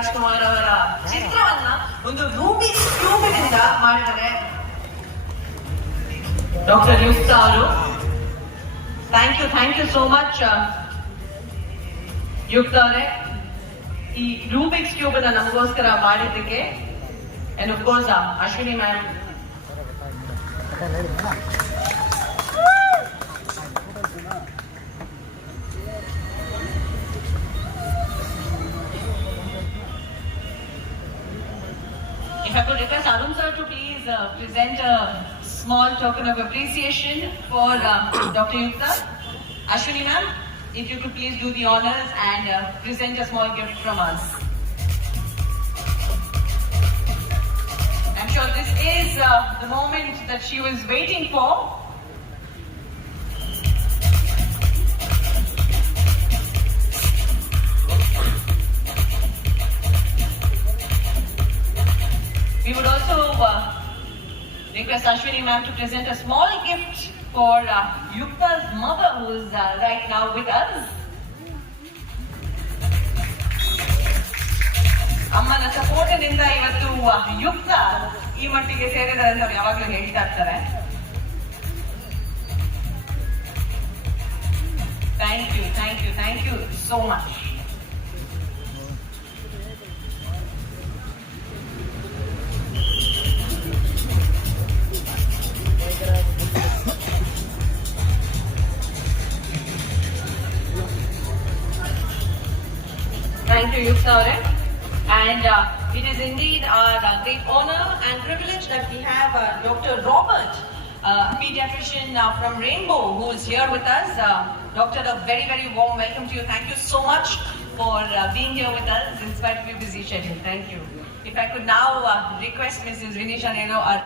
ರಾಜ್ಕುಮಾರ್ ಅವರ ಚಿತ್ರವನ್ನ ಒಂದು ರೂಬಿಕ್ಸ್ ಕ್ಯೂಬ್ನಿಂದ ಮಾಡಿದ್ದಾರೆ ಡಾಕ್ಟರ್ ಯುಕ್ತ ಅವರು. ಥ್ಯಾಂಕ್ ಯು ಸೋ ಮಚ್ ಯುಕ್ತ ಅವರೇ, ಈ ರೂಬಿಕ್ಸ್ ಕ್ಯೂಬ್ ಅನ್ನ ನಮಗೋಸ್ಕರ ಮಾಡಿದ್ದಕ್ಕೆ. And of course Ashwini ma'am, if I could request Arun sir to please present a small token of appreciation for Dr. Yukta. Ashwini ma'am, if you could please do the honors and present a small gift from us. I'm sure this is the moment that she was waiting for. We would also request Ashwini ma'am to present a small gift for Yukta's mother, who is right now with us. ಅಮ್ಮನ ಸಪೋರ್ಟ್ನಿಂದ ಇವತ್ತು ಯುಕ್ತ ಈ ಮಟ್ಟಿಗೆ ಸೇರಿದ್ದಾರೆ ಅಂತ ಯಾವಾಗಲೂ ಹೇಳ್ತಾ ಇರ್ತಾರೆ. Thank you so much. Thank you, Yukta Aure. And it is indeed our great honor and privilege that we have Dr. Robert, a pediatrician from Rainbow, who is here with us. Doctor, a very, very warm welcome to you. Thank you so much for being here with us in spite of your busy schedule. Thank you. If I could now request Mrs. Vinisha Nero, our